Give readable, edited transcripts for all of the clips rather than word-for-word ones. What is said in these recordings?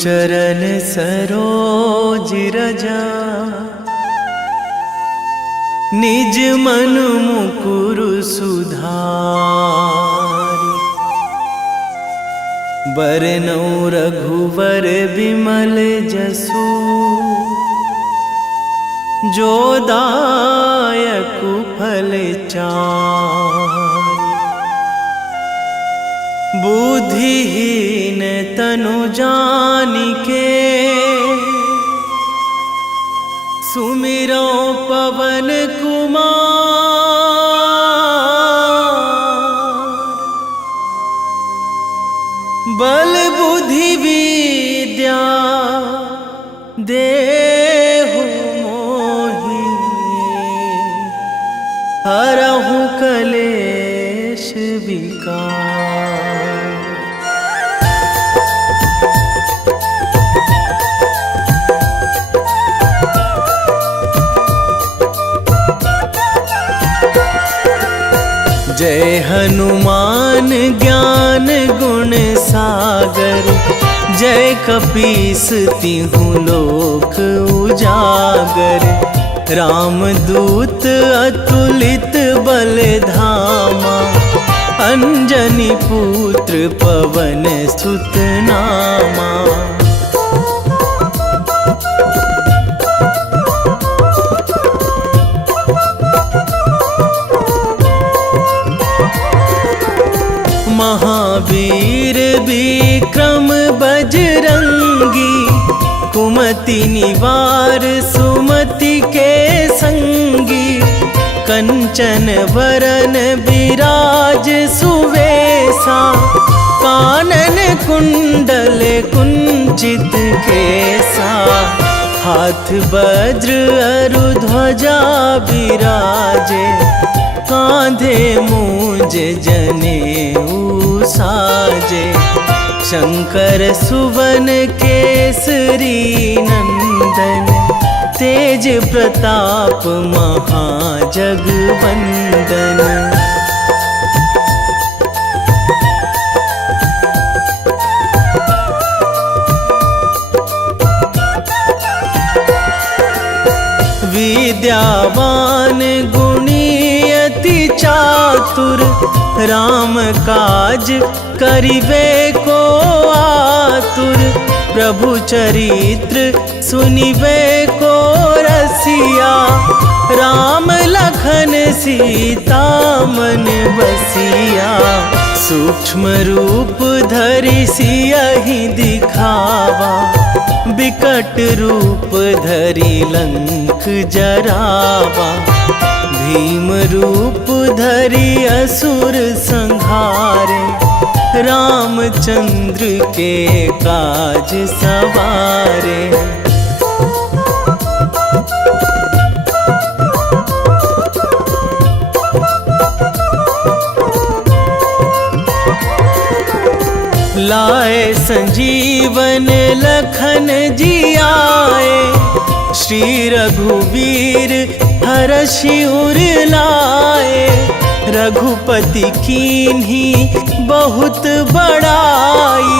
चरण सरोज रजा, निज मन मुकुर सुधारि। बरनौ रघुवर विमल जसु, जो दायक फल चारि। बुद्धिहीन तनु जानिके, सुमिरो पवन कुमार। बल बुद्धि विद्या देहु मोहि, हरहु कलेश विकार। जय हनुमान ज्ञान गुण सागर, जय कपीस तिहु लोक उजागर। रामदूत अतुलित बल धामा, अंजनी पुत्र पवन सुत नामा। महावीर विक्रम बजरंगी, कुमति निवार सुमति के संगी। कंचन वरन विराज सुवेशा, कानन कुंडल कुंचित केसा। हाथ वज्र अरु ध्वजा विराजे, कांधे मूंज जनेऊ साजे। शंकर सुवन केसरी नंदन, तेज प्रताप महाजगवंदन। विद्यावान गुणी अति चातुर, राम काज करिबे को आतुर। प्रभु चरित्र सुनिबे को रसिया, राम लखन सीता मन बसिया। सूक्ष्म रूप धरि सियहि दिखावा, बिकट रूप धरि लंक जरावा। भीम रूप धरि असुर संहारे, रामचंद्र के काज सवारे। लाए संजीवन लखन जियाए, श्री रघुवीर हरषि उर लाए। रघुपति कीन्ही बहुत बड़ाई,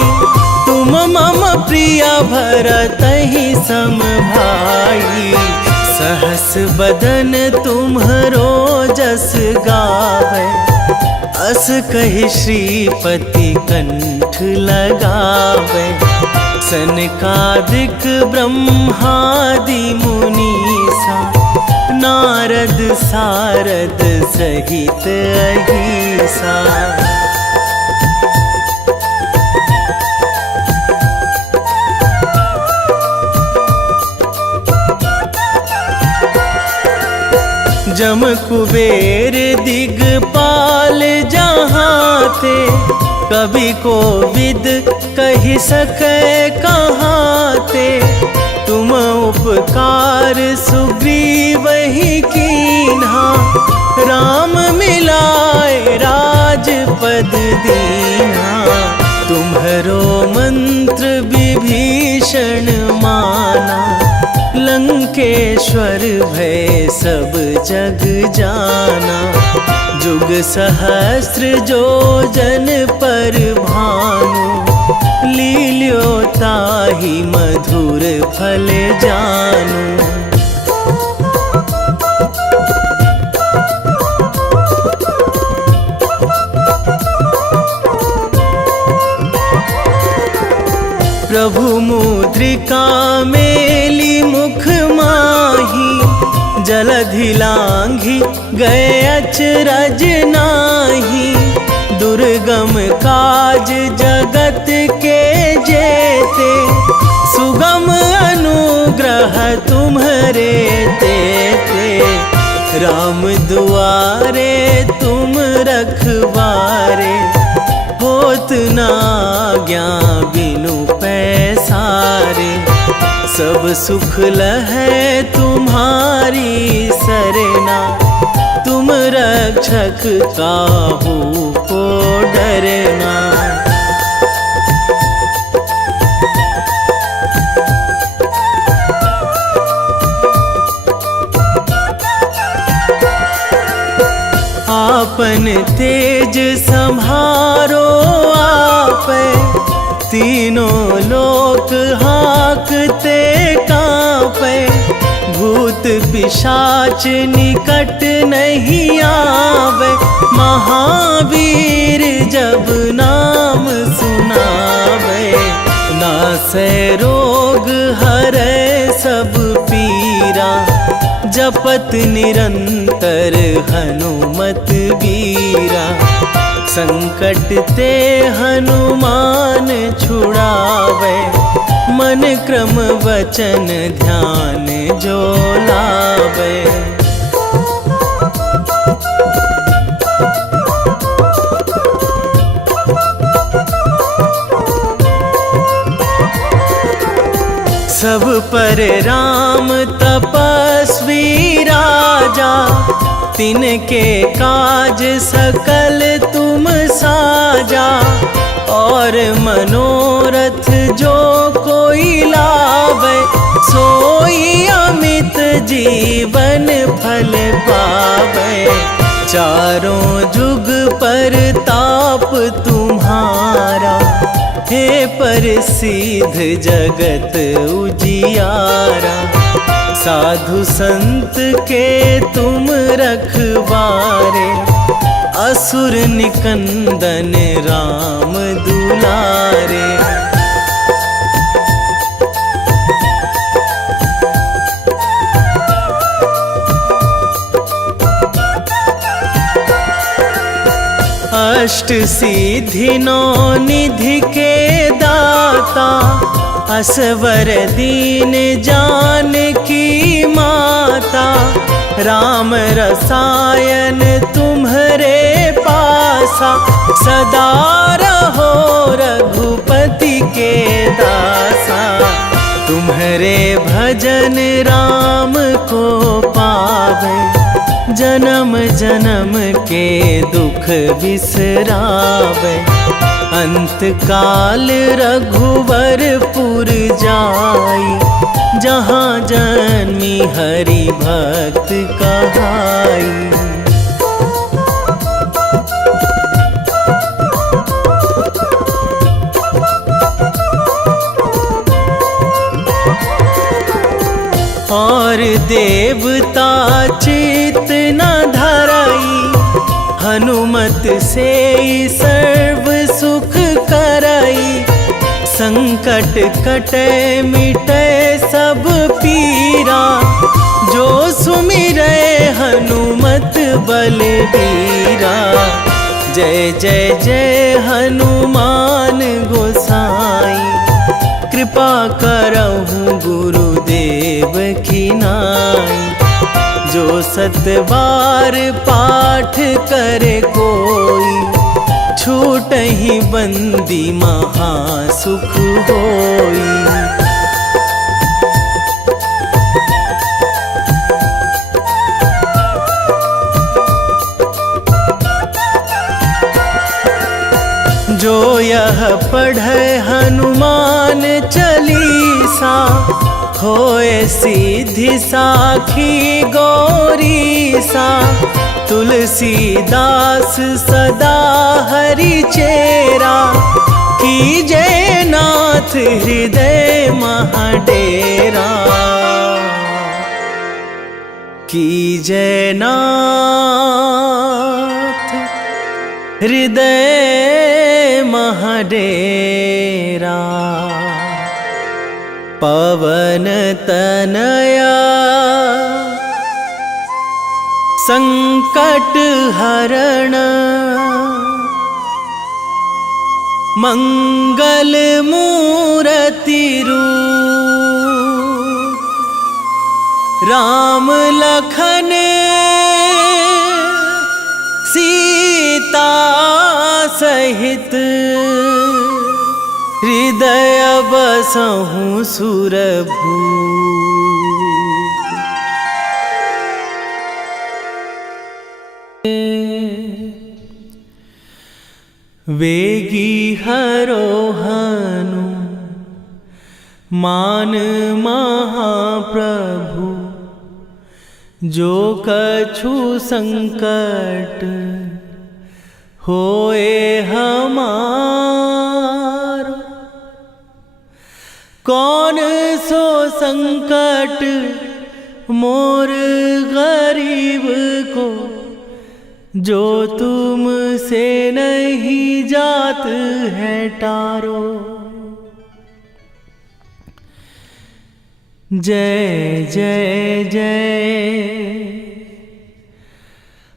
तुम मम प्रिय भरतहि सम भाई। सहस बदन तुम्हरो जस गावै, अस कहि श्रीपति कंठ लगावै। सनकादिक ब्रह्मादि मुनीसा, नारद सारद सहित अहिसा। जम कुबेर दिगपाल जहाँ थे, कवि कोविद कहि सकै कहाँ ते। तुम उपकार सुग्रीवहि कीन्हा, राम मिलाए राजपद दीन्हा। तुम्हरो मंत्र विभीषण माना, लंकेश्वर भय सब जग जाना। जुग सहस्र जो जन पर भानु, लील्यो ताहि मधुर फल जानू। प्रभु मुद्रिका मेली मुख माही, जलधि लांघी गए अचरज नाही। दुर्गम काज जगत के जेते, सुगम अनुग्रह तुम्हरे तेते। राम दुआरे तुम रखवारे, होत ना आज्ञा बिनु पैसारे। सब सुख लहै तुम्हारी सरना, तुम रक्षक काहू को डरना। आपन तेज संहारो आपै, तीनों लोक हाकते कांपै। भूत पिशाच निकट नहीं आवे, महावीर जब नाम सुनावे। नासै रोग हरै सब पीरा, जपत निरंतर हनुमत वीरा। संकट ते हनुमान छुड़ावे, मन क्रम वचन ध्यान जो लावे। सब पर राम तपस्वी राजा, तिनके काज सकल तुम साजा। और मनोरथ जो कोई लावे, सोई अमित जीवन फल पावे। चारों जुग पर ताप तुम्हारा, हे प्रसिद्ध जगत उजियारा। साधु संत के तुम रखवारे, असुर निकंदन राम दुलारे। अष्ट सिद्धि नौ निधि के दाता, असवर दीन जानकी माता। राम रसायन तुम्हरे पासा, सदा रहो रघुपति के दासा। तुम्हरे भजन राम को पावे, जन्म जन्म के दुख बिसरावे। अंत काल रघुवरपुर जाई, जहाँ जन्मी हरि भक्त कहाई। और देवता चित न धराई, हनुमत से सर्व सुख कराई। संकट कटे मिटे सब पीरा, जो सुमिरै हनुमत बलबीरा। जय जय जय हनुमान गोसाई, कृपा करहु गुरुदेव की नाई। जो सतबार पाठ करे कोई, छूटहि बंदी महासुख होई। जो यह पढ़े हनुमान चालीसा, होए सीधी साखी गौरीसा। तुलसीदास सदा हरि चेरा, कीजे नाथ हृदय महाडेरा, कीजे नाथ हृदय महाडेरा। पवन तनया संकट हरण, मंगल मूर्ति रूप, राम लखन सीता सहित, हृदय बसहु सुरभूप। वेगी हरोहनु मान महाप्रभु, जो कछु संकट होए हमारो। कौन सो संकट मोर गरीब को, जो तुम से नहीं जात है टारो। जय जय जय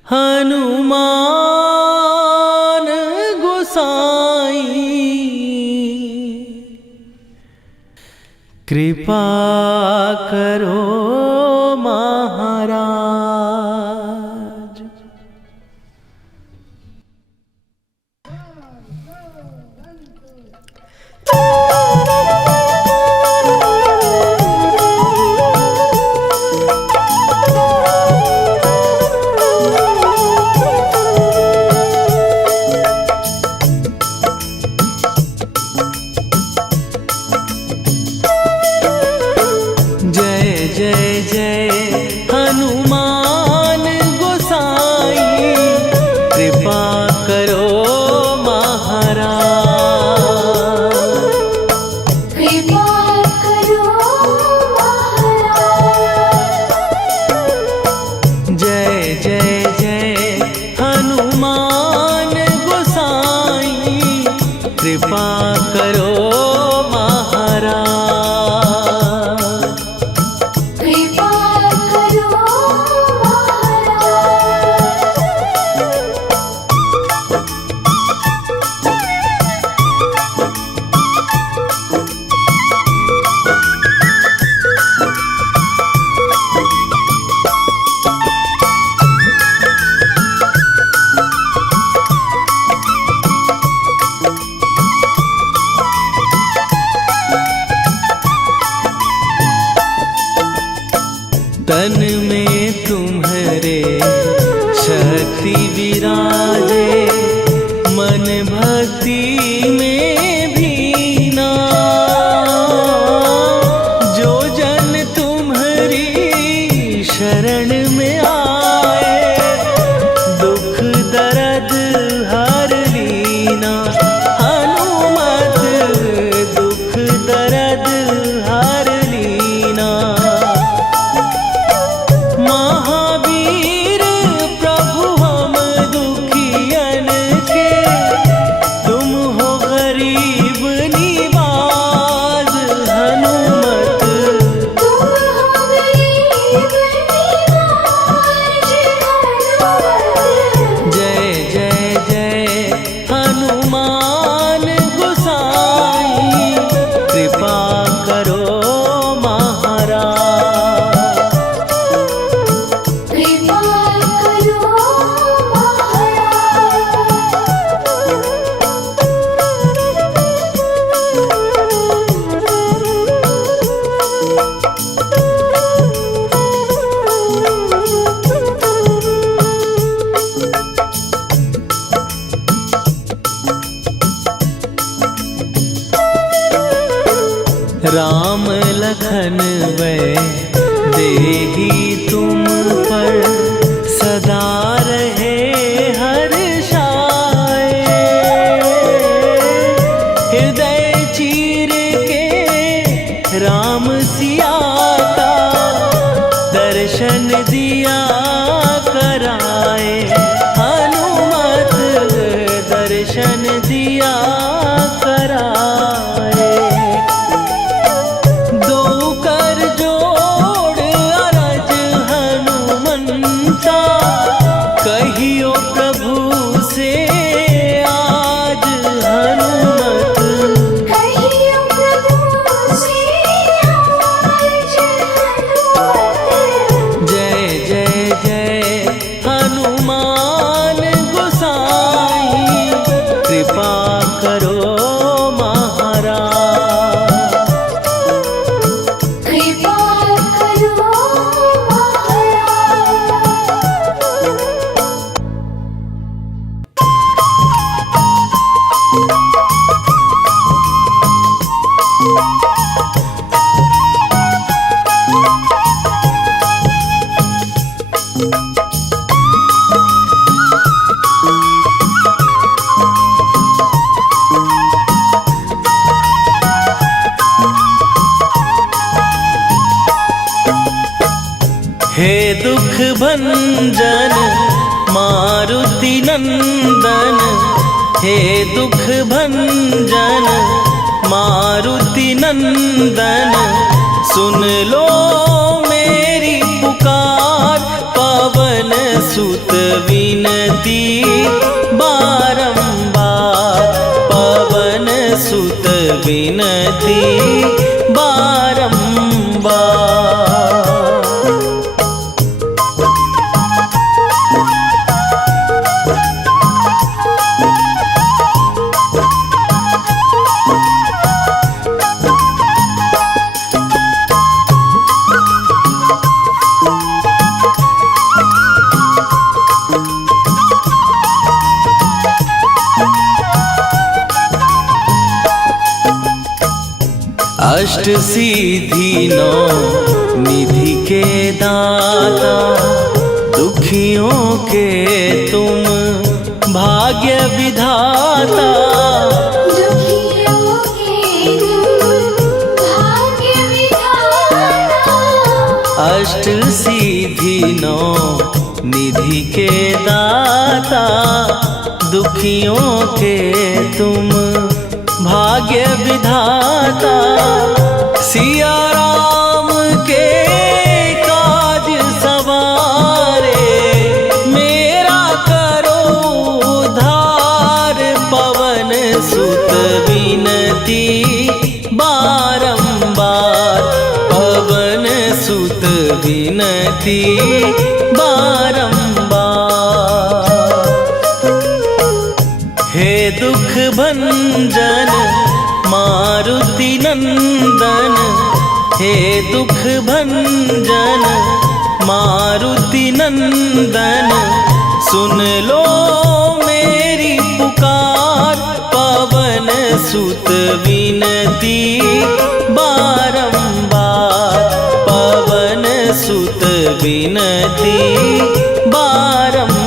हनुमान गोसाई, कृपा करो महाराज। कृपा करो महाराज, कृपा करो तन में तुम्हारे शक्ति विराजे, मन भक्ति में भीना। जो जन तुम्हारी शरण में आए, दुख दर्द हर लीना। हनुमत दुख दर्द हर लीना। महावीर प्रभु हम दुखियन के, तुम हो गरीब निवाज। हनुमत तुम हो गरीब निवाज। जय जय जय हनुमान गोसाई, कृपा करो महाराज। कृपा करो राम लखन वै देही तुम पर, सदा रहे हर्षाए। हे राम सिया का दर्शन दिया कराए, हनुमत दर्शन दिया कराए। दो कर जोड़ अरज हनुमंता, कहियो प्रभु से आज हनुमत। कहियो प्रभु से आज हनुमत। जय जय जय हनुमान गोसाई, कृपा करो महाराज। कृपा करो महाराज। हे दुख भंजन मारुति नंदन, हे दुख भंजन मारुति नंदन, सुन लो मेरी पुकार। पवन सुत विनती बारंबार, पवन सुत विनती बारंबार। अष्ट सिद्धि नौ निधि के दाता, दुखियों के तुम भाग्य विधाता। दुखियों के तुम भाग्य विधाता। अष्ट सिद्धि नौ निधि के दाता, दुखियों के तुम भाग्य विधाता। सिया राम के काज सवारे, मेरा करो उद्धार। पवन सुत विनती बारंबार, पवन सुत विनती बारंबार। हे दुख भंजन मारुति नंदन, हे दुख भंजन मारुति नंदन, सुन लो मेरी पुकार। पवन सुत विनती बारंबार, पवन सुत विनती बारंबार।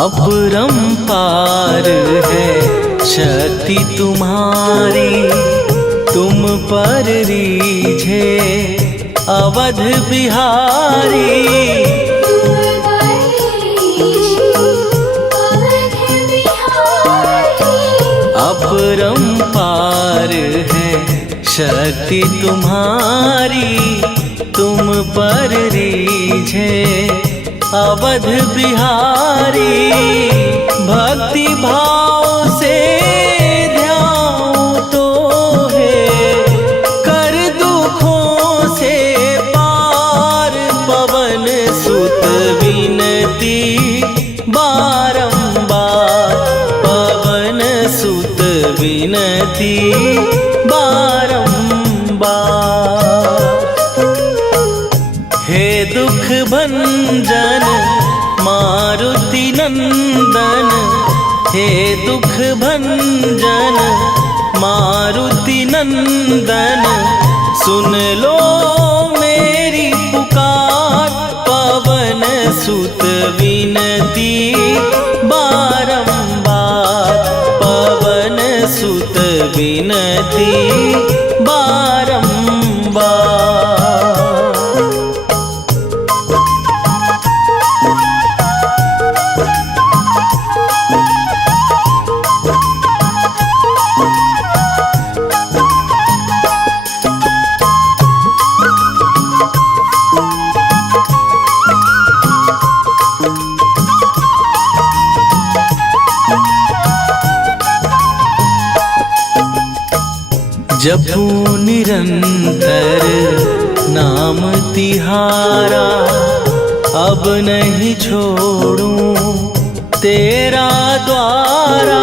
अपरंपार है शक्ति तुम्हारी, तुम पर रीझे अवध बिहारी। अपरंपार है शक्ति तुम्हारी, तुम पर रीझे अवध बिहारी। भक्ति भाव से ध्यान तो है, कर दुखों से पार। पवन सुत विनती बारंबार, पवन सुत विनती बारंबार। हे हे दुख भंजन मारुति नंदन, हे दुख भंजन मारुति नंदन, सुन लो मेरी पुकार। पवन सुत विनती बारंबार, पवन सुत विनती बारंबार। जपू निरंतर नाम तिहारा, अब नहीं छोड़ूं तेरा द्वारा।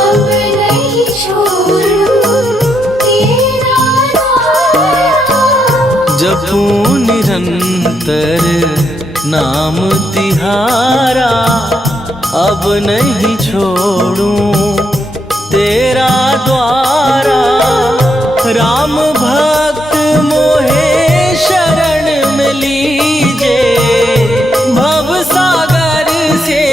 अब नहीं छोड़ूं तेरा द्वारा। जपू निरंतर नाम तिहारा, अब नहीं छोड़ूं तेरा द्वारा। राम भक्त मोहे शरण में लीजे, भव सागर से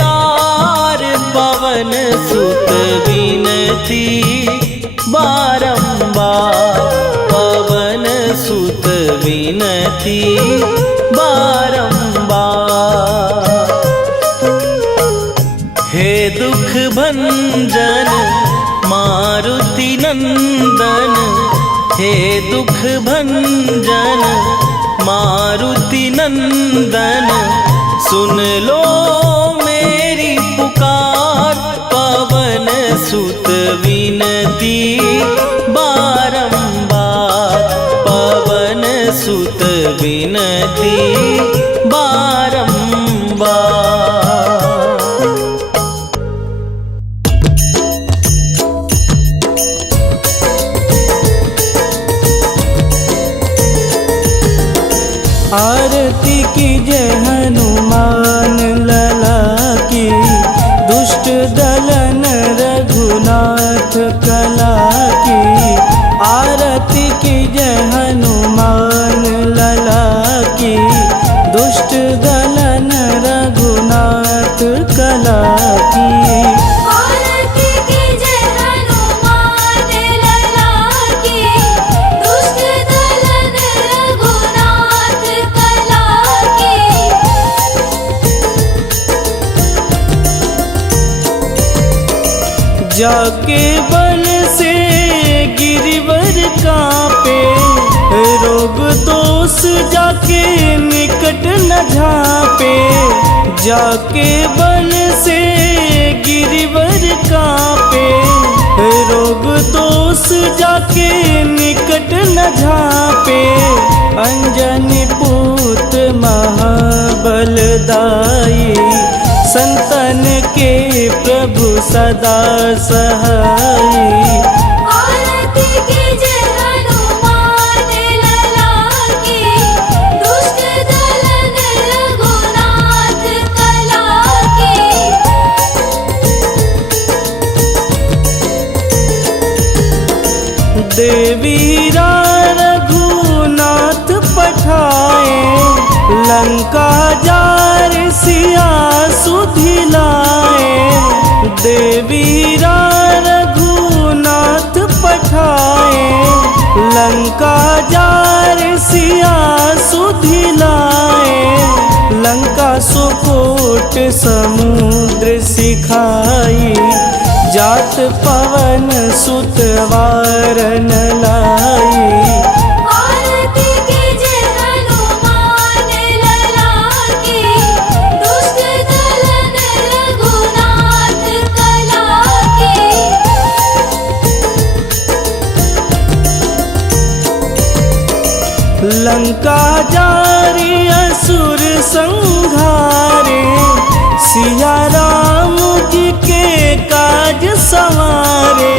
तार। पवन सुत विनती बारंबार, पवन सुत विनती बारंबार। हे दुख भंजन मारुति नंदन, हे दुख भंजन मारुति नंदन, सुन लो मेरी पुकार। पवन सुत विनती बारंबार, पवन सुत विनती बारंबार। आरती कीजय हनुमान लला की, दुष्ट दलन रघुनाथ कला की। आरती कीजय हनुमान लला की, दुष्ट दलन रघुनाथ कला की। आरती कीजय हनुमान लला की, दुष्ट दलन रघुनाथ कला की। जाके बन से गिरिवर कांपे, रोग दोष जाके निकट न झांपे। जाके बन से गिरिवर कांपे, रोग दोष जाके निकट न झांपे। अंजनी पूत महाबलदाई, संतन के प्रभु सदा सहाई। आरती कीजय हनुमान लला की, दुष्ट दलन रघुनाथ कला की। देवीरा रघुनाथ पठाए, लंका जार सिया सुधिलाए। देवीरा रघुनाथ पठाए, लंका जार सिया सुधिलाए। लंका सुकोट समुद्र सिखाई, जात पवन सुत वारन लाई। आरती कीजय हनुमान लला की, दुष्ट दलन रघुनाथ कला की। लंका जारी असुर संघारे, सिया राम जी के काज संवारे।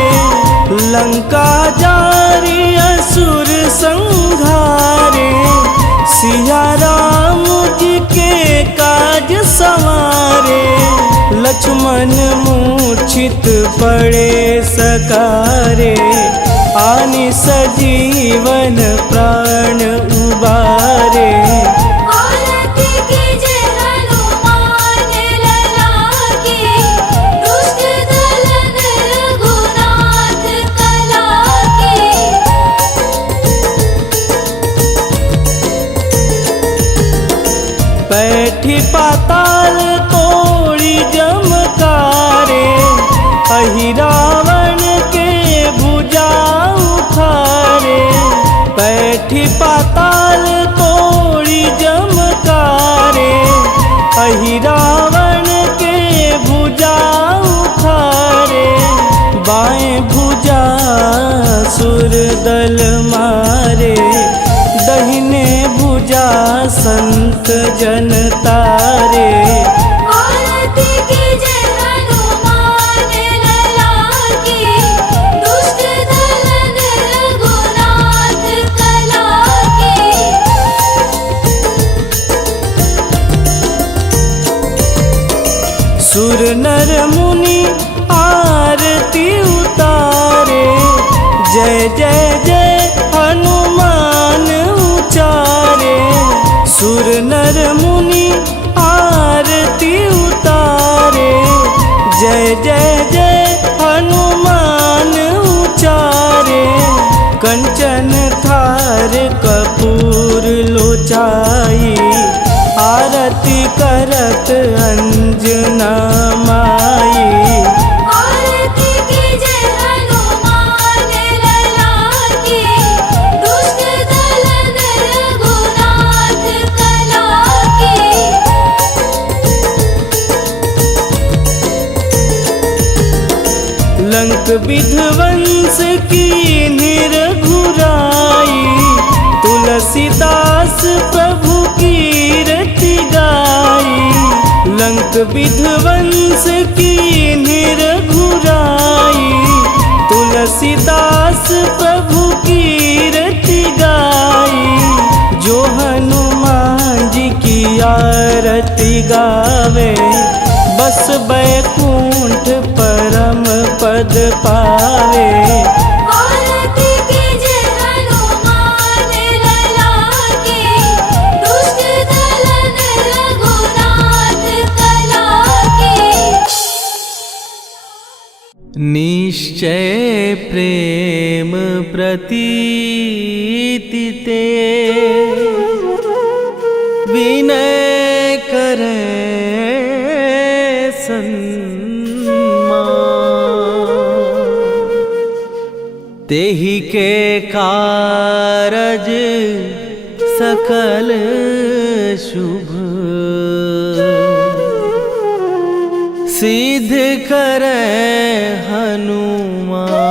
लंका जारी असुर संघारे, सिया राम जी के काज संवारे, लक्ष्मण मूर्छित पड़े सकारे, आनि सजीवन प्राण उबारे। आरती कीजे हनुमान लला की, दुष्ट दलन रघुनाथ कला की। बैठी पाताल तोड़ी जमकारे, अहि रावण के भुजा उखारे। बैठी पाताल तोड़ी जमकारे, अहि रावण के भुजा उखारे। बाएं भुजा सुर दल मारे, दहिने भुजा संत जन तारे। आरती कीजे हनुमान लला की, दुष्ट दलन रघुनाथ कला की। सुर नर मुनि आरती उतारे, जय जय जय हनुमान उचारे। सुर नर मुनि आरती उतारे, जय जय जय हनुमान उचारे। कंचन थार कपूर लोचाई, आरती करत अंजना माई। आरती कीजे हनुमान लला की, दुष्ट दलन रघुनाथ कला की। लंक विध्वंस की निरघुराई, तुलसीदास प्रभु कीरति गाई। लंक विध्वंस की निरघुराई, तुलसीदास प्रभु कीरति गाई। जो हनुमान जी की आरती गावे, बस बैकुंठ परम पद पावे। आरती कीजे हनुमान लला की, दुष्ट दलन रघुनाथ कला की। निश्चय प्रेम प्रतीति ते, विनय करे तेहि के कारज सकल शुभ, सिद्ध करे हनुमान।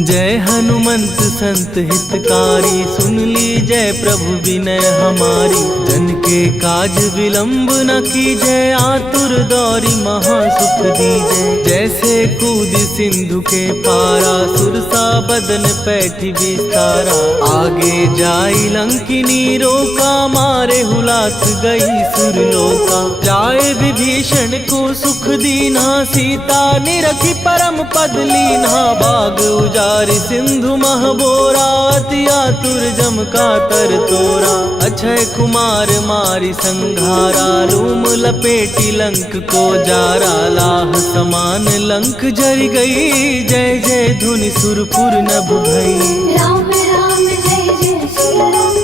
जय हनुमंत संत हितकारी, सुन लीजय प्रभु विनय हमारी। जन के काज विलंब न कीजय, आतुर दौरी महासुख दीजय। जैसे कूद सिंधु के पारा, सुरसा बदन पैठी विस्तारा। आगे जाई लंकिनी रोका, मारे हुलाक गई सुरलोका। जाए विभीषण को सुख दीना, सीता निरखी परम पद लीना। बाग उजारि सिंधु महबोरा, अति आतुर जम का तर तोरा। अक्षय कुमार मारी संघारा, लूम लपेटी लंक को जारा। लाह समान लंक जरि गई, जय जय धुनि सुरपुर नभ भई। राम राम जय जय श्री राम,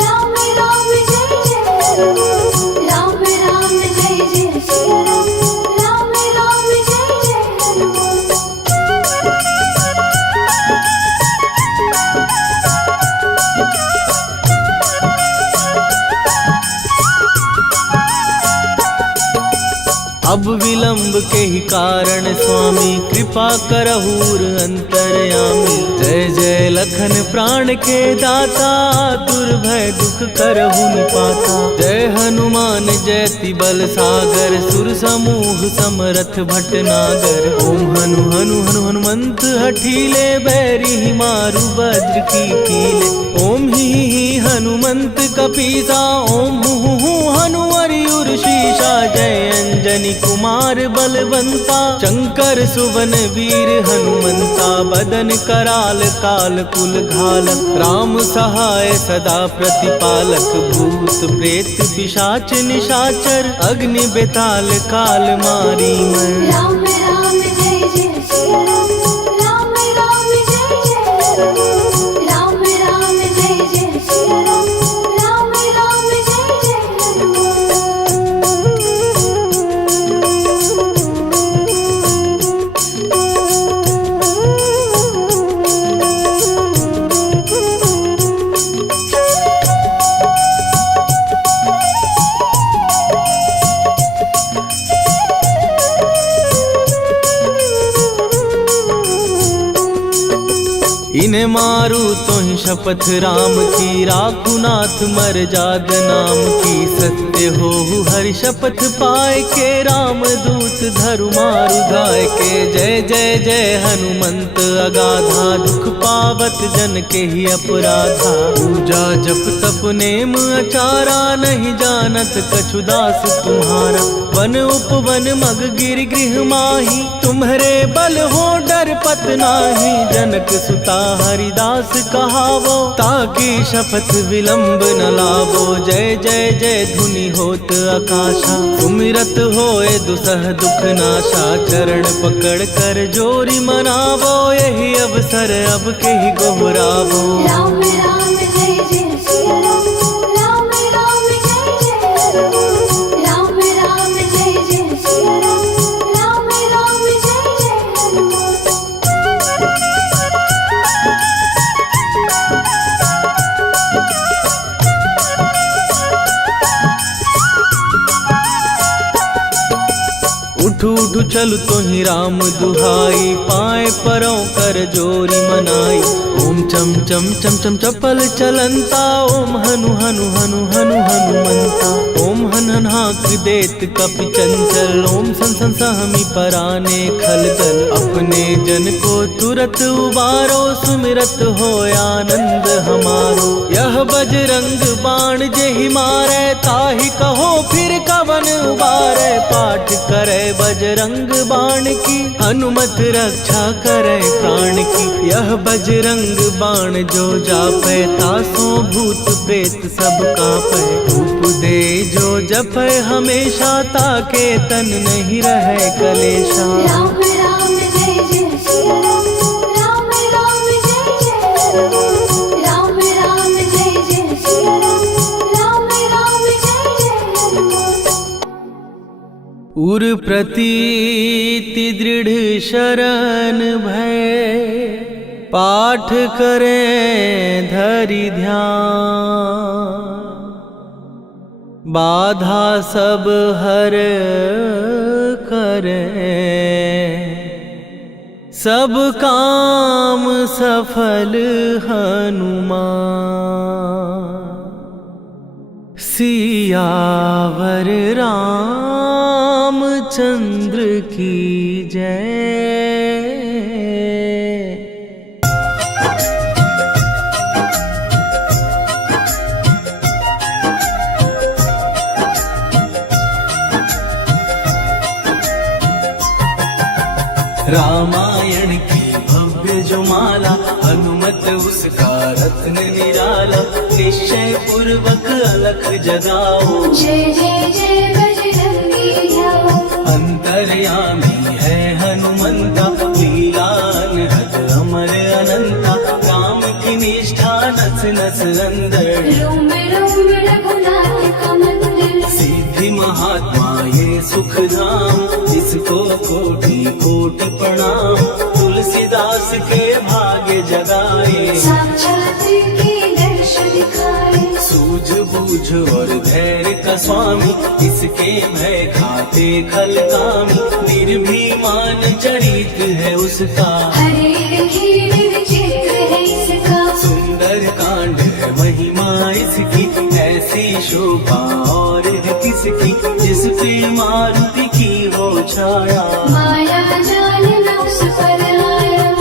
राम अब विलंब के ही कारण स्वामी कृपा करहूर अंतर्यामी। जय जय लखन प्राण के दाता दुर्भय दुख करहु निपाता। जय हनुमान जयति बल सागर सुर समूह समरथ भटनागर। ओम हनु हनु हनु हनुमंत हठीले बैरी मारु वज्र की कीले। ओम ही हनुमंत कपीसा ओम हु हनुमरियुर शीशा। जय अंजनी कुमार बलवंता शंकर सुवन वीर हनुमंता। बदन कराल काल कुल घालक राम सहाय सदा प्रतिपालक। भूत प्रेत पिशाच निशाचर अग्नि बेताल काल मारी मर। राम राम जय जय सिया राम। राम राम जय जय राम। राम राम जय जय सिया राम। राम राम जय जय इन्हें मारू तो ही शपथ राम की। राखू नाथ मर जाद नाम की। सत्य हो हरि शपथ पाए के राम दूत धरु मारु धाय के। जय जय जय हनुमंत अगाधा दुख पावत जन के ही अपराधा। पूजा जप तप नेम अचारा नहीं जानत कछु दास तुम्हारा। वन उपवन मग गिर गृह माही तुम्हारे बल हो डर पत नाही। जनक सुता हरिदास कहावो ताकि शपथ विलंब न लावो। जय जय जय धुनि होत आकाशा सुमिरत होए दुसह दुख नाशा। चरण पकड़ कर जोरी मनावो यही अवसर अब के ही गोहरावो। राम राम जय जय सिया राम। राम राम जय जय राम। राम राम जय जय सिया राम। राम राम जय जय उठू उठू चलु तो ही राम दुहाई। पाए परों कर जोरी मनाई। ओम चम चम चम चम चपल चलंता। ओम हनु हनु हनु हनु हनुमंता। ओम हन हन हाक देत कपि चंचल। ओम सन सन सहमी पराने खलदल। अपने जन को तुरत उबारो सुमिरत हो आनंद हमारो। यह बजरंग बाण जेहि मारे ताहि कहो फिर कवन उबारे। पाठ करे बजरंग बाण की हनुमत रक्षा करे प्राण की। यह बजरंग बाण जो जापै तासो भूत प्रेत सब कापै। धूप दे जो जपै हमेशा ताके तन नहीं रहे कलेशा। राम राम जय जय सिया राम। राम राम जय जय राम। राम राम जय जय सिया राम। राम राम जय जय उर प्रतीति दृढ़ शरण भय। पाठ करें धरि ध्यान। बाधा सब हर करें सब काम सफल हनुमान। सियावर रामचंद्र की जय। रामायण की भव्य जो माला हनुमत उसका रत्न निराला। निश्चय पूर्वक अलख जगाओ जय जय जय बजरंगी ध्याओ। अंतर्यामी है हनुमंता लीला अनहद अमर अनंता। राम की निष्ठा नस नस अंदर रोम रोम रघुनाथ का मंदिर। सिद्धि महात्मा ये सुख धाम जिसको कोटि कोटि प्रणाम। तुलसीदास के भाग्य जगाए साक्षात के दर्श दिखाए। सूझ बूझ सूझ और धैर्य का स्वामी, इसके भय खाते खल कामी, निर्भीमान चरित्र है उसका, हरे खेल विचित्र है इसका, सुंदर कांड है महिमा इसकी, ऐसी शोभा और है किसकी, जिस पे मारुति की हो छाया, माया जाल न उस पर आया।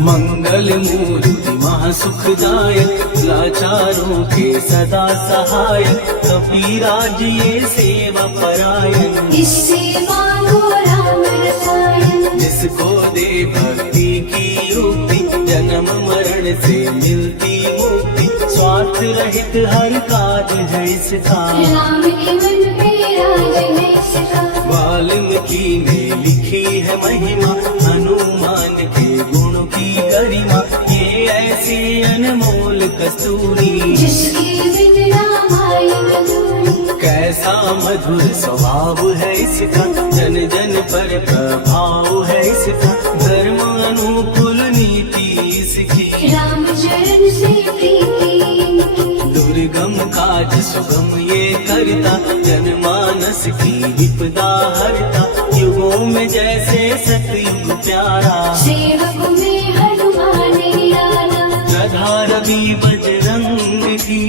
मंगल मूर्ति महासुखदायक, लाचारों के सदा सहायक, कपीराज ये सेवा परायण, इससे मांगो राम रसायन, जिसको दे भक्ति की युक्ति, जन्म मरण से मिलती मुक्ति, स्वार्थ रहित हर काज है इसका, राम के मन पे राज है इसका, वाल्मीकि ने लिखी है महिमा, हनुमान के गुण की गरिमा, ये ऐसी अनमोल कस्तूरी, जिसके बिन रामायण अधूरी, कैसा मधुर स्वभाव है इसका, जन जन पर प्रभाव है इसका, धर्म अनुकूल नीति इसकी, राम चरण से प्रीति इनकी, दुर्गम काज सुगम ये करता, जनमानस की विपदा हरता, युगों में जैसे सतयुग प्यारा, सेवक में हनुमान निराला, राधा रवि बजरंग की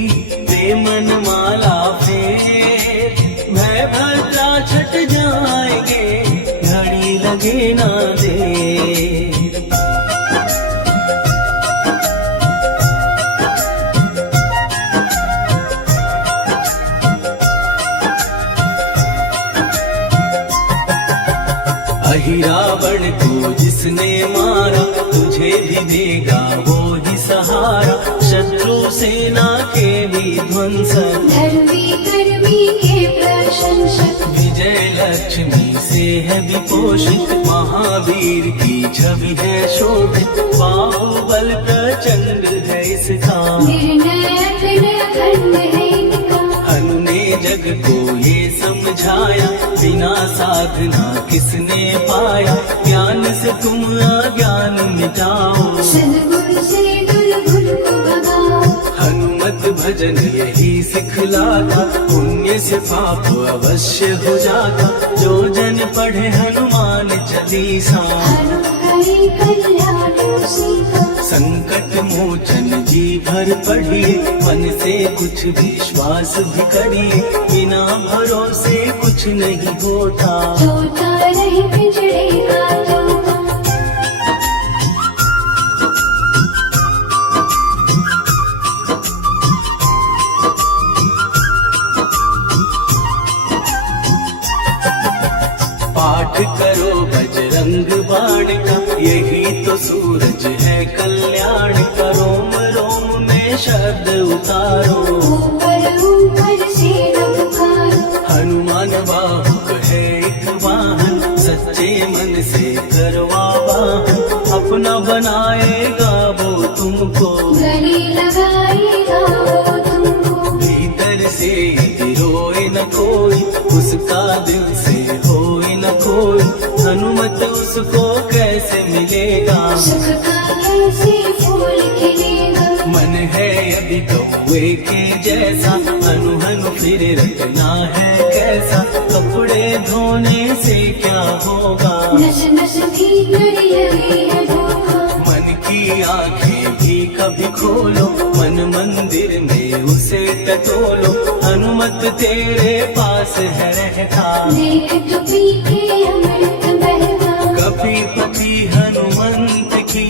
दे मन माला फेर, भय भद्रा छट जाएंगे घड़ी लगे ना दे। रावण को जिसने मारा, तुझे भी देगा वो ही सहारा, शत्रु सेना के भी ध्वंसक, धर्मी कर्मी के प्रशंसक, विजय लक्ष्मी से है विपोषित, महावीर की छवि है शोभित, बाहुबल प्रचंड है इसका, निर्णय अखंड है इनका, हनु ने जग को ये समझाया, बिना साधना किसने पाया, ज्ञान से तुम अज्ञान मिटाओ, सद्गुण से दुर्गुण को भगाओ, हनुमत भजन यही सिखलाता, पुण्य से पाप अवश्य हो जाता, जो जन पढ़े हनुमान चालीसा, हरि कल्याण सीता, संकट मोचन जी भर पढ़िए, मन से कुछ विश्वास भी करिए, बिना भरोसे कुछ नहीं होता, तोता नहीं पिंजड़ेगा तोता, पाठ करो बजरंग बाण का, यही तो सूरज है कल्याण का, रोम रोम में शब्द उतारो, ऊपर ऊपर से न पुकारो, हनुमान बाहुक है एक वाहन, सच्चे मन से करवा वाहन, अपना बनाएगा वो तुमको, गले लगाएगा वो तुमको, भीतर से यदि रोए न कोई, उसका दिल से होए न कोई, हनुमत उसको कैसे मिलेगा, सुख का कैसे फूल खिलेगा, मन है यदि कौवे के जैसा, हनु हनु फिर रखना है कैसा, कपड़े धोने से क्या होगा, नस नस भीतर यही है धोखा, मन की आंखें भी कभी खोलो, मन मंदिर में उसे टटोलो, हनुमत तेरे पास है रहता, देख तो पी के अमृत बहता, कभी पति हनुमंत की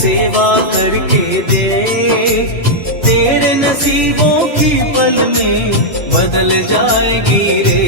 सेवा करके दे, तेरे नसीबों की पल में बदल जाएगी रे।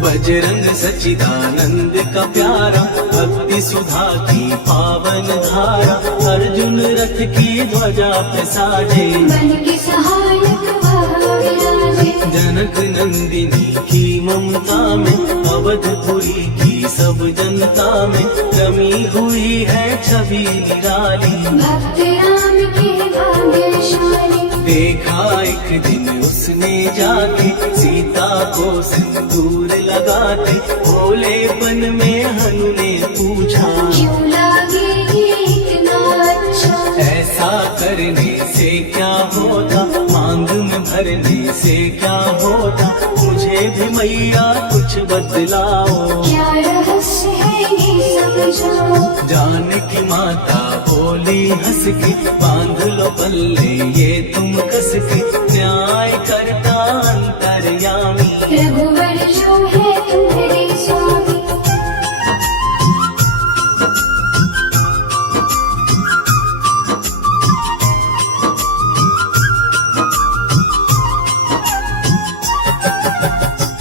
बजरंग सच्चिदानंद का प्यारा, भक्ति सुधा की पावन धारा, अर्जुन रथ की ध्वजा पे साजे, बन के सहायक वह विराजे, जनक नंदिनी की ममता में अवधपुरी की सब जनता में रमी हुई है छवि निराली। भक्त राम के भाग्यशाली देखा एक दिन उसने जाके सीता को सिंदूर लगाते, भोलेपन में हनु ने पूछा क्यों लागे ये इतना अच्छा। ऐसा करने से क्या होता, मांग में भरने से क्या होता, मुझे भी मैया कुछ बतलाओ। क्या रहस्य है ये समझाओ। जानकी माता बोली हंस के, बांध लो पल्ले ये तुम कस के, न्याय करता अंतर्यामी। रघुवर जो है तुम्हारे स्वामी।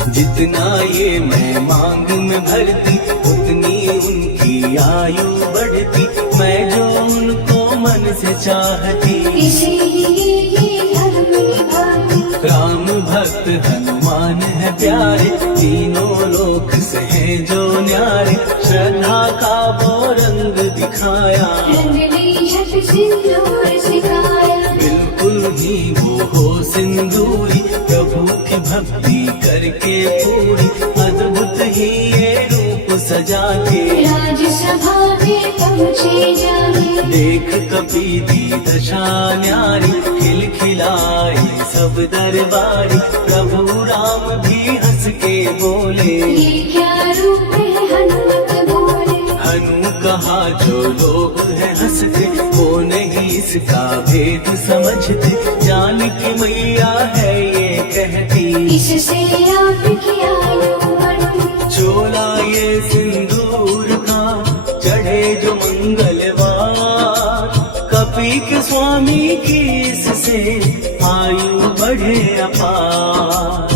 जितना ये मैं मांग में भरती, उतनी उनकी आयु बढ़ती, मैं जो उनको मन से चाहती। इसीलिए ये धर्म निभाती। राम भक्त हनुमान है प्यारे, तीनों लोक से हैं जो न्यारे, श्रद्धा का वो रंग दिखाया। रंगली झट सिंदूर सिखाया। बिल्कुल ही वो हो सिंदूरी, प्रभु की भक्ति करके पूरी, अद्भुत ही ये रूप सजा के। राजसभा में पहुँचे जाने। देख कपी दी दशा न्यारी, खिलखिलाई सब दरबारी, प्रभु राम भी हंस के बोले ये क्या रूप है हनुमत बोले। हनु कहा जो लोग हैं हंसते, वो नहीं इसका भेद समझते, जानकी मैया है ये कहती। इससे आपकी आयु बढ़ती। चोला ये सिंदूर का चढ़े जो मंगलवार, कपी के स्वामी की इससे आयु बढ़े अपार।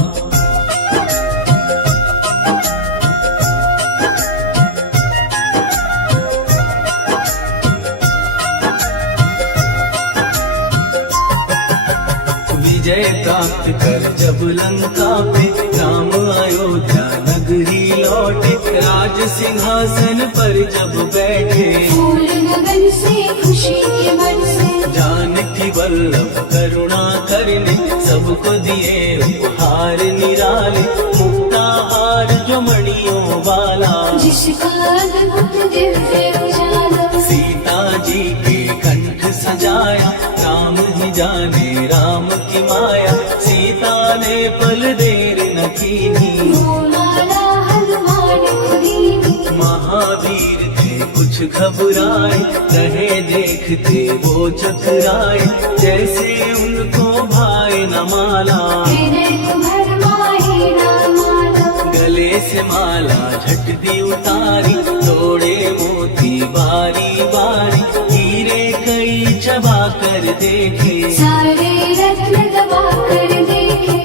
विजय प्राप्त कर जब लंका पे, राम अयोध्या नगरी लौटे, राज सिंहासन पर जब बैठे, फूल गगन से खुशी के बरसे। जानकी वल्लभ करुणा करने, सबको दिए उपहार निराले, मुक्ताहार जो मणियों वाला, जिसका अद्भुत दिव्य उजाला। सीता जी के कंठ सजाया, राम ही जाने राम की माया, सीता ने पल देर न कीनी, वो माला हनुमान खुदीनी। महावीर थे कुछ घबराए, रहे देखते वो चकराए, जैसे उनको भाए न माला। हृदय को भरमाए ना माला। गले से माला झट दी उतारी, तोड़े मोती बारी बारी, हीरे कई चबा कर देखे, सारे रत्न दबा कर देखे।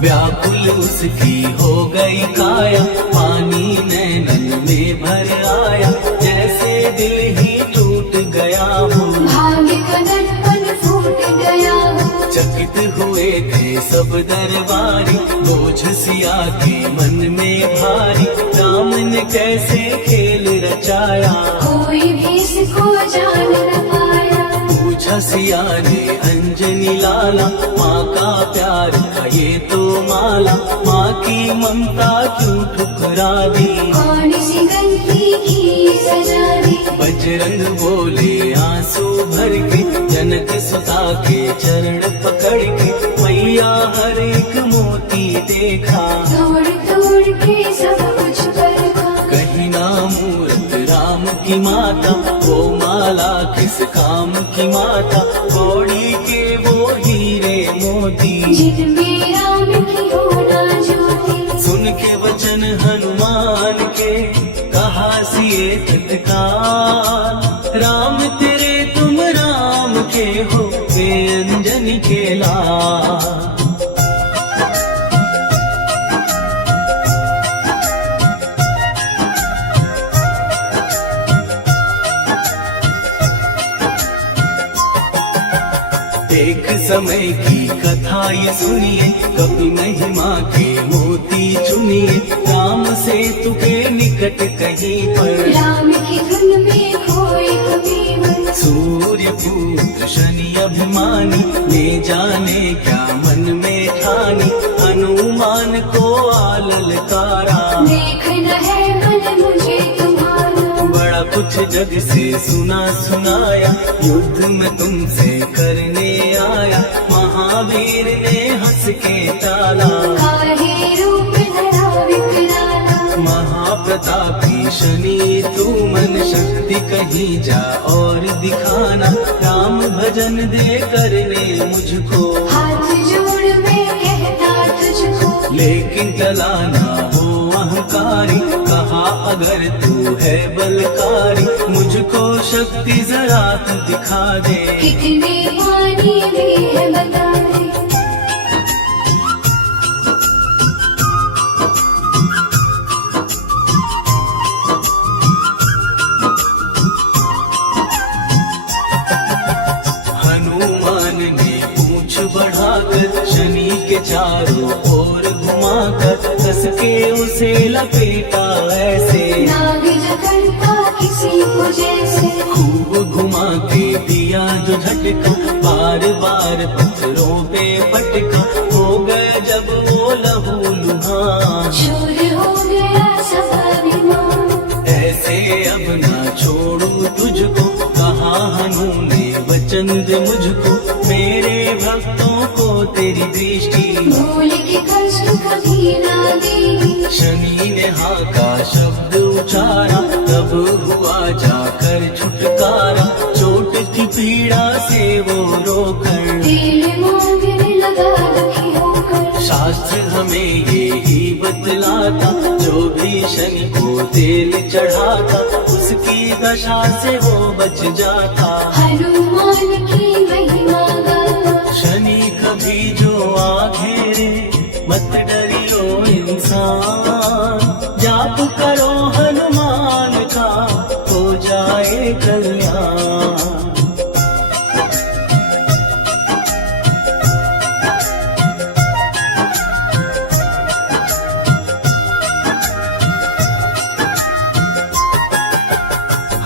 व्याकुल उसकी हो गई काया, पानी नैनन में भर आया, जैसे दिल ही टूट गया हो, भाग्य का दर्पण फूट गया हो। चकित हुए थे सब दरबारी, बोझ सिया के मन में भारी, राम ने कैसे खेल रचाया, कोई भी इसको जान न पाया। पूछा सिया ने अंजनी लाला, माँ का प्यार था ये तो माला, माँ की ममता क्यों ठुकरा दी, कौन सी गलती की सजा दी। बजरंग बोले आंसू भर के, जनक सुता के चरण पकड़ के, मैया हर एक मोती देखा, तोड़ तोड़ के सब कुछ परखा। कहीं ना मूरत राम की माता, वो माला किस काम की माता, कौड़ी के वो हीरे मोती, जिनमें राम की होना ज्योति। सुन के वचन हनुमान के, कहा सिए तत्काल, राम तेरे तुम राम के हो, वे अंजनी के लाल। एक समय की कथा ये सुनिए, कभी महिमा के मोती चुनिए। राम सेतु के निकट कहीं पर राम की धुन में खोए कभी मन। सूर्य पुत्र शनि अभिमानी, ले जाने क्या मन में ठानी। हनुमान को आललकारा, देखना है मन मुझे तुम्हारा। बड़ा कुछ जग से सुना सुनाया, युद्ध में तुमसे करने आया। महावीर ने हंस के टाला, काहे रूप धरा विकराला। महाप्रतापी शनि तू मन शक्ति कहीं जा और दिखाना। राम भजन दे करने मुझको, हाथ जोड़ मैं कहता तुझको। लेकिन टला ना हो अहंकारी। कहा अगर तू है बलकारी, मुझको शक्ति जरा तू दिखा दे। कितने पानी में है बता दे। हनुमान ने पूंछ बढ़ाकर शनि के चारों ओर घुमाकर, कस के उसे लपेटा ऐसे। नाग जो करता किसी को जैसे, खूब घुमा के दिया जो झटका, बार बार पत्थरों पे पटका। हो गए जब वो लहू लुहान, शोर हो गया सब अभिमान। ऐसे अब ना छोड़ू तुझको। कहा हनु ने वचन दे मुझको, मेरे भक्तों को तेरी दृष्टि। भूल के कष्ट कभी ना देगी। शनि ने हाँ का शब्द उचारा, तब हुआ जाकर छुटकारा। चोट की पीड़ा से वो रोकर, तेल मांगने लगा दुखी होकर। शास्त्र हमें ये ही बतलाता, जो भी शनि को तेल चढ़ाता, उसकी दशा से वो बच जाता। हनुमान की महिमा गाता। शनि कभी जो आ घेरे, मत डरियो इंसान। जाप करो हनुमान का, हो जाए कल्याण।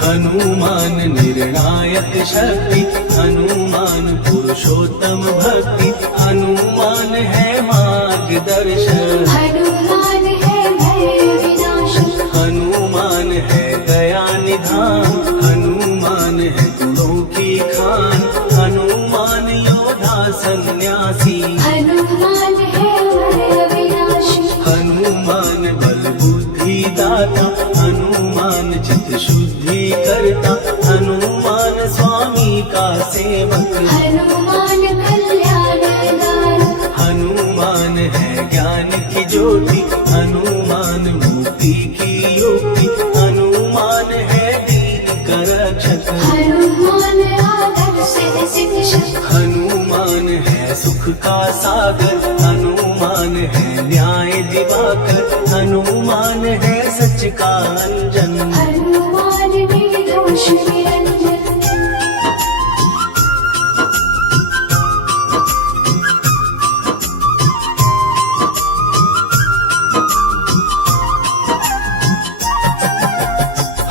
हनुमान निर्णायक शक्ति, हनुमान पुरुषोत्तम भक्ति। हनुमान है मार्गदर्शन, हनुमान है भय विनाशक। हनुमान है दया निधान। हनुमान है गुणों की खान, हनुमान योद्धा सन्यासी। हनुमान है भय विनाशी। हनुमान बल बुद्धि दाता, हनुमान चित्त शुद्धि करता। हनुमान स्वामी का सेवक, हनुमान कल्याणदायक। हनुमान है ज्ञान की ज्योति। हनुमान मुक्ति की युक्ति, हनुमान है दीन का रक्षक। हनुमान आदर से शिक्षक। हनुमान है सुख का सागर, हनुमान है न्याय दिवाकर। हनुमान है सच का अंजन, हनुमान निर्दोष निरंजन।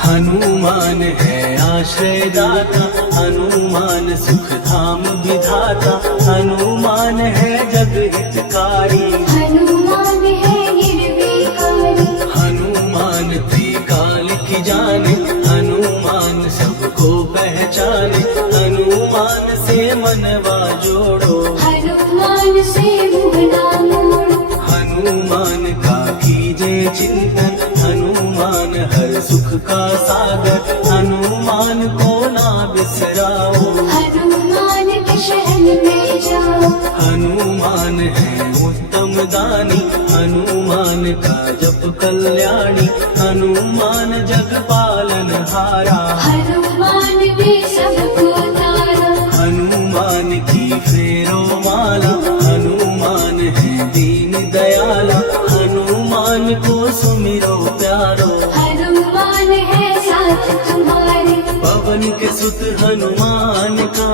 हनुमान है आश्रयदाता। हनुमान सुख धाम विधाता। हनुमान है जग हितकारी। हनुमान है निर्विकारी। हनुमान त्रिकाल की जाने, हनुमान सबको पहचाने। हनुमान से मनवा जोड़ो, हनुमान से मुँह ना मोड़ो। हनुमान का कीजे चिंतन। हनुमान हर सुख का सागर। हनुमान को ना बिसराओ, हनुमान के शरण में जाओ। हनुमान है उत्तम दानी। हनुमान का जप कल्याणी। हनुमान जग पालन हारा। हनुमान ने सबको तारा। हनुमान की फेरो माला। हनुमान है दीन दयाला। हनुमान को सुमिरो प्यारो। हनुमान है साथ तुम्हारे। पवन के सुत हनुमान का,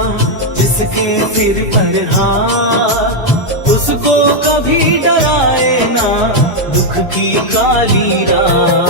जिस जिसके सिर पर हाथ, उसको कभी डराए ना दुख की काली रात।